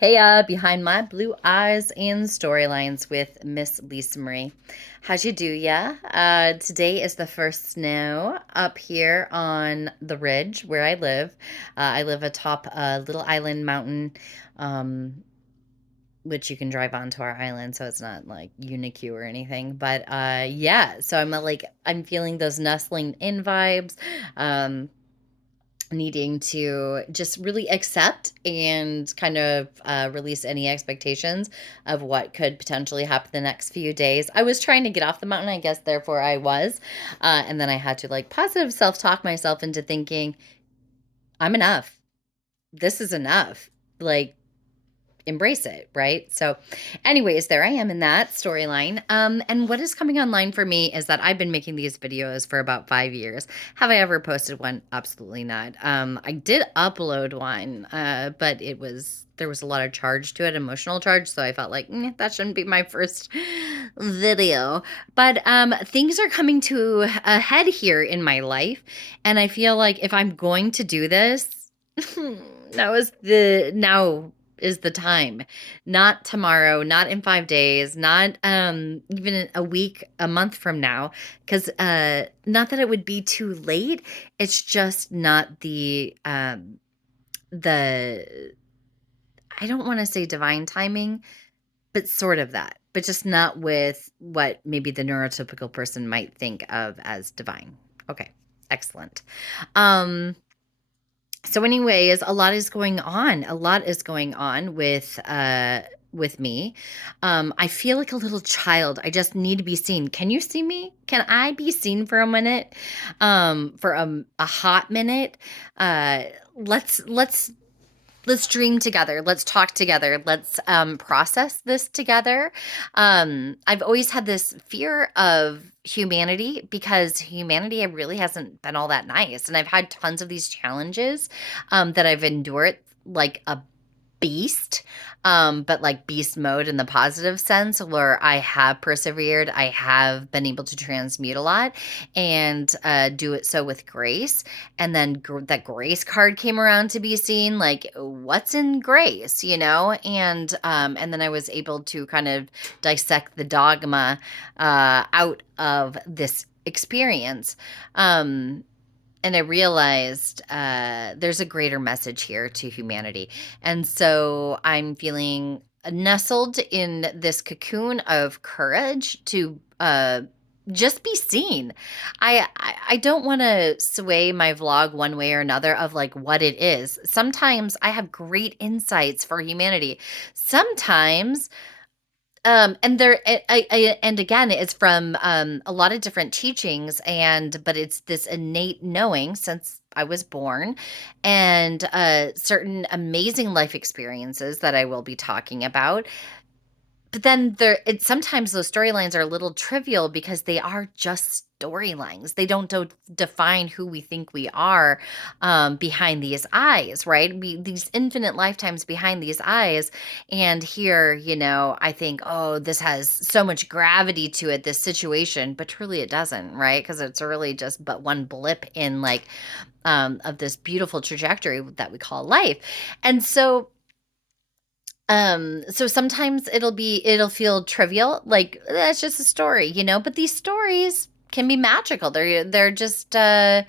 Hey, behind my blue eyes and storylines with Miss Lisa Marie. How'd you do, ya? Today is the first snow up here on the ridge where I live. I live atop a little island mountain, um, which you can drive onto our island, so it's not like unique or anything. But yeah, so I'm feeling those nestling in vibes. Um, Needing to just really accept and kind of release any expectations of what could potentially happen the next few days. I was trying to get off the mountain, I guess, therefore I was. And then I had to like positive self talk myself into thinking, I'm enough. This is enough. Like, embrace it, right? So, anyways, there I am in that storyline. And what is coming online for me is that I've been making these videos for about 5 years. Have I ever posted one? Absolutely not. I did upload one, but there was a lot of charge to it, emotional charge. So I felt like that shouldn't be my first video. But things are coming to a head here in my life, and I feel like if I'm going to do this, now is the time, not tomorrow, not in 5 days, not even in a week, a month from now, because not that it would be too late, it's just not the I don't want to say divine timing, but sort of that, but just not with what maybe the neurotypical person might think of as divine. Okay, excellent. um so anyways, a lot is going on. A lot is going on with me. I feel like a little child. I just need to be seen. Can you see me? Can I be seen for a minute? For a hot minute. Uh let's dream together. Let's talk together. Let's process this together. I've always had this fear of humanity because humanity really hasn't been all that nice. And I've had tons of these challenges that I've endured like a beast, but like beast mode in the positive sense, where I have persevered, I have been able to transmute a lot and do it so with grace. And then that grace card came around to be seen, like what's in grace, and then I was able to kind of dissect the dogma out of this experience. And I realized there's a greater message here to humanity. And so I'm feeling nestled in this cocoon of courage to just be seen. I don't want to sway my vlog one way or another of like what it is. Sometimes I have great insights for humanity. Sometimes and and again, it's from a lot of different teachings, but it's this innate knowing since I was born, and certain amazing life experiences that I will be talking about. But then sometimes those storylines are a little trivial because they are just storylines. They don't define who we think we are behind these eyes, right? These infinite lifetimes behind these eyes. And here, I think, oh, this has so much gravity to it, this situation, but truly it doesn't, right? Because it's really just but one blip in of this beautiful trajectory that we call life. And so sometimes it'll feel trivial, like that's just a story, but these stories can be magical. They're just or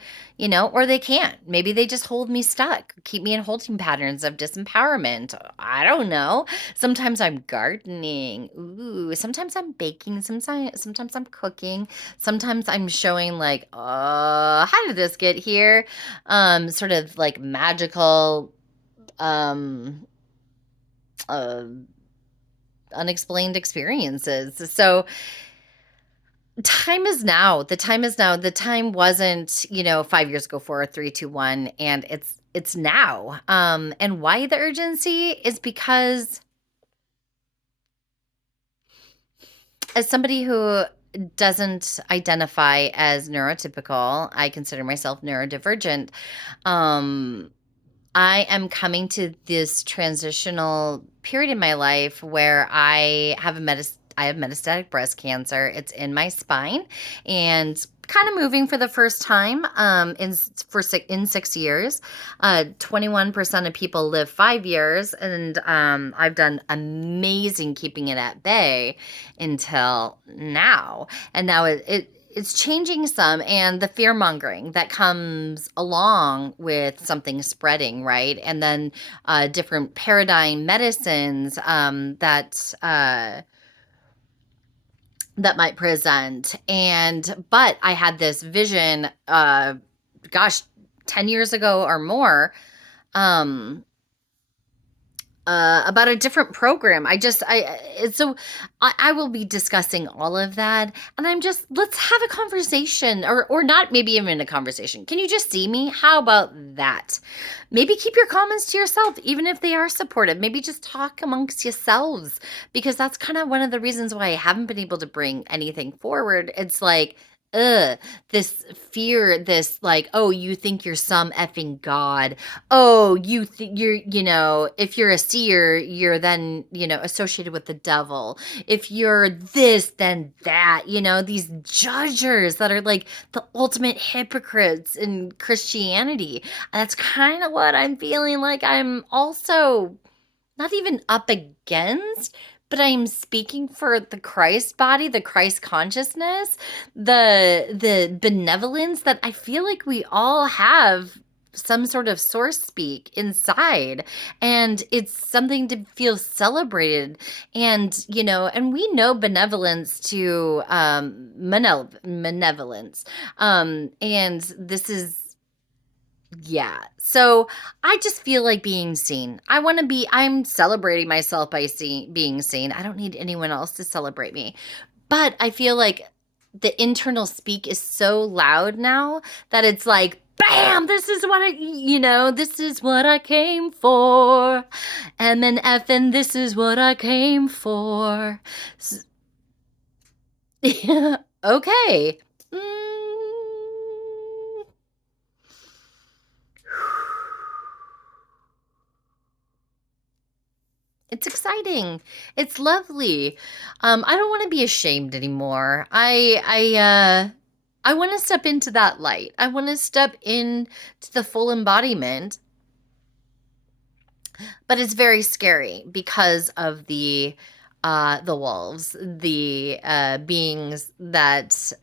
they can't. Maybe they just hold me stuck, keep me in holding patterns of disempowerment. I don't know. Sometimes I'm gardening. Ooh, sometimes I'm baking, sometimes I'm cooking, sometimes I'm showing like, how did this get here? Sort of like magical um uh, unexplained experiences. So time is now. The time is now. The time wasn't, 5 years ago, 4, 3, 2, 1, and it's now. And why the urgency is because as somebody who doesn't identify as neurotypical, I consider myself neurodivergent. Um, I am coming to this transitional period in my life where I have metastatic breast cancer. It's in my spine, and kind of moving for the first time in 6 years. 21% of people live 5 years, and I've done amazing keeping it at bay until now. And now it's changing some, and the fear mongering that comes along with something spreading, right? And then different paradigm medicines that might present. But I had this vision, gosh, 10 years ago or more, um, about a different program. I will be discussing all of that, and let's have a conversation, or not, maybe even a conversation. Can you just see me? How about that? Maybe keep your comments to yourself, even if they are supportive. Maybe just talk amongst yourselves, because that's kind of one of the reasons why I haven't been able to bring anything forward. It's like, ugh, this fear, this like, oh, you think you're some effing god. Oh, if you're a seer, you're then, associated with the devil. If you're this, then that, these judgers that are like the ultimate hypocrites in Christianity. That's kind of what I'm feeling like I'm also not even up against, but I'm speaking for the Christ body, the Christ consciousness, the benevolence that I feel like we all have some sort of source speak inside, and it's something to feel celebrated. And and we know benevolence to malevolence, and this is, yeah. So I just feel like being seen. I'm celebrating myself by being seen. I don't need anyone else to celebrate me. But I feel like the internal speak is so loud now that it's like, bam, this is what I came for. M and F, and this is what I came for. Yeah, okay. It's exciting. It's lovely. I don't want to be ashamed anymore. I want to step into that light. I want to step into the full embodiment, but it's very scary because of the wolves, the beings that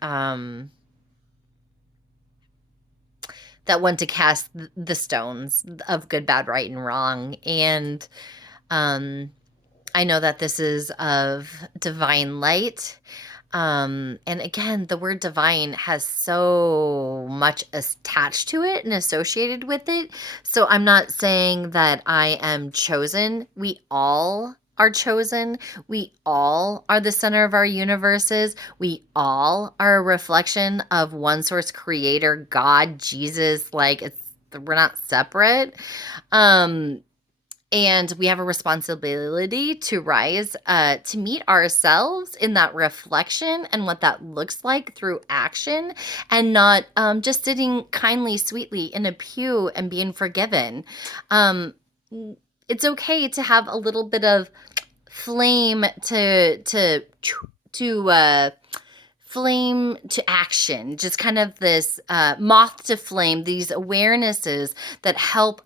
want to cast the stones of good, bad, right, and wrong. And I know that this is of divine light. And again, the word divine has so much attached to it and associated with it. So I'm not saying that I am chosen. We all are chosen. We all are the center of our universes. We all are a reflection of one source creator, God, Jesus. We're not separate. And we have a responsibility to rise, to meet ourselves in that reflection and what that looks like through action, and not just sitting kindly, sweetly in a pew and being forgiven. Um, it's okay to have a little bit of flame to flame to action, just kind of this moth to flame, these awarenesses that help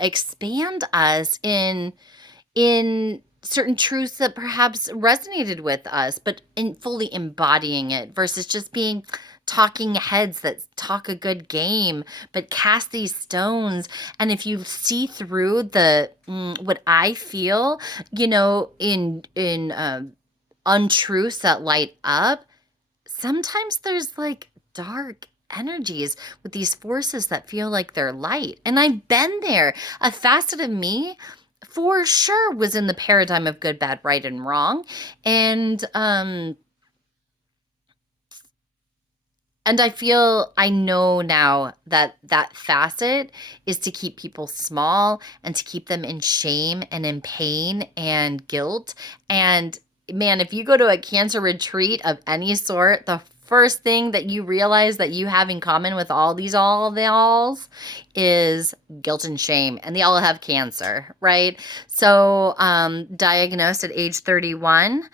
expand us in certain truths that perhaps resonated with us, but in fully embodying it versus just being talking heads that talk a good game but cast these stones. And if you see through the what I feel, in untruths that light up, sometimes there's like dark energies with these forces that feel like they're light. And I've been there. A facet of me for sure was in the paradigm of good, bad, right, and wrong. And I know now that that facet is to keep people small and to keep them in shame and in pain and guilt. And man, if you go to a cancer retreat of any sort, the first thing that you realize that you have in common with all the alls is guilt and shame. And they all have cancer, right? So, diagnosed at age 31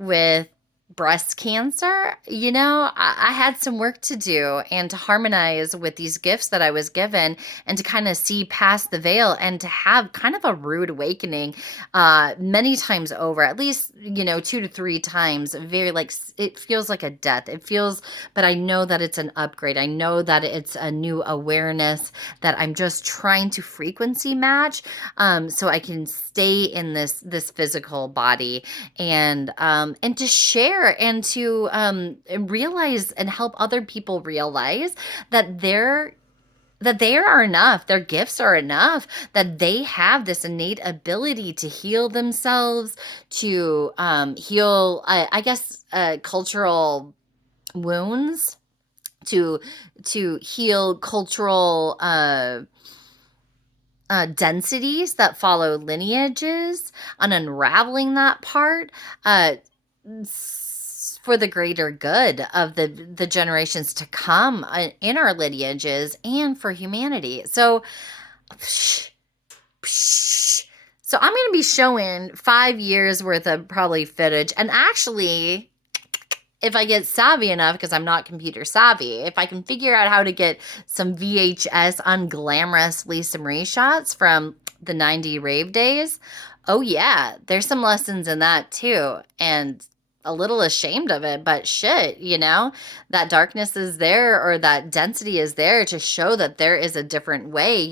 with breast cancer, I had some work to do and to harmonize with these gifts that I was given and to kind of see past the veil and to have kind of a rude awakening many times over, at least, 2 to 3 times. Very like, it feels like a death. It feels, but I know that it's an upgrade. I know that it's a new awareness that I'm just trying to frequency match so I can stay in this physical body and to share and to realize and help other people realize that they are enough. Their gifts are enough, that they have this innate ability to heal themselves, to heal, I guess, cultural wounds, to heal cultural densities that follow lineages, on unraveling that part for the greater good of the generations to come in our lineages and for humanity. So, so I'm going to be showing 5 years worth of probably footage, and actually, if I get savvy enough, because I'm not computer savvy, if I can figure out how to get some VHS unglamorous Lisa Marie shots from the 90 rave days, oh yeah, there's some lessons in that too. And a little ashamed of it, but shit, that darkness is there, or that density is there to show that there is a different way.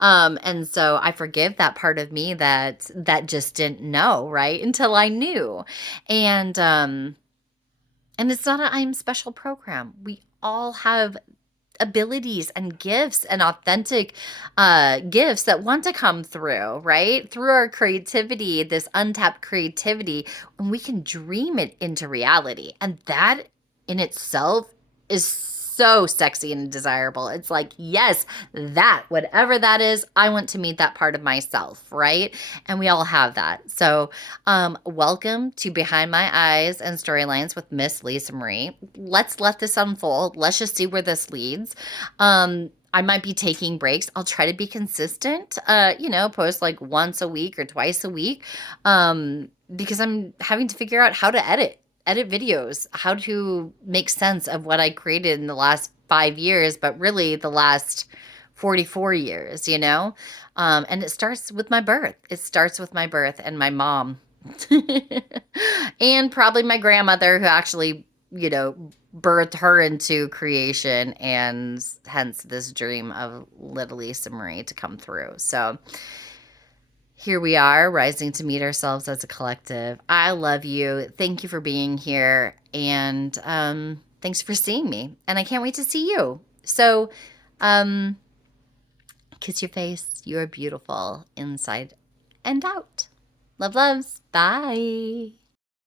And so I forgive that part of me that just didn't know, right? Until I knew. And it's not an I'm special program. We all have abilities and gifts and authentic gifts that want to come through, right? Through our creativity, this untapped creativity, and we can dream it into reality. And that in itself is so sexy and desirable. It's like, yes, that, whatever that is, I want to meet that part of myself, right? And we all have that. So, welcome to Behind My Eyes and Storylines with Miss Lisa Marie. Let's let this unfold. Let's just see where this leads. I might be taking breaks. I'll try to be consistent, post like once a week or twice a week, because I'm having to figure out how to edit videos, how to make sense of what I created in the last 5 years, but really the last 44 years. And it starts with my birth. It starts with my birth and my mom. And probably my grandmother, who actually, birthed her into creation, and hence this dream of little Lisa Marie to come through. So here we are, rising to meet ourselves as a collective. I love you. Thank you for being here. And thanks for seeing me. And I can't wait to see you. So kiss your face. You are beautiful inside and out. Love, loves. Bye.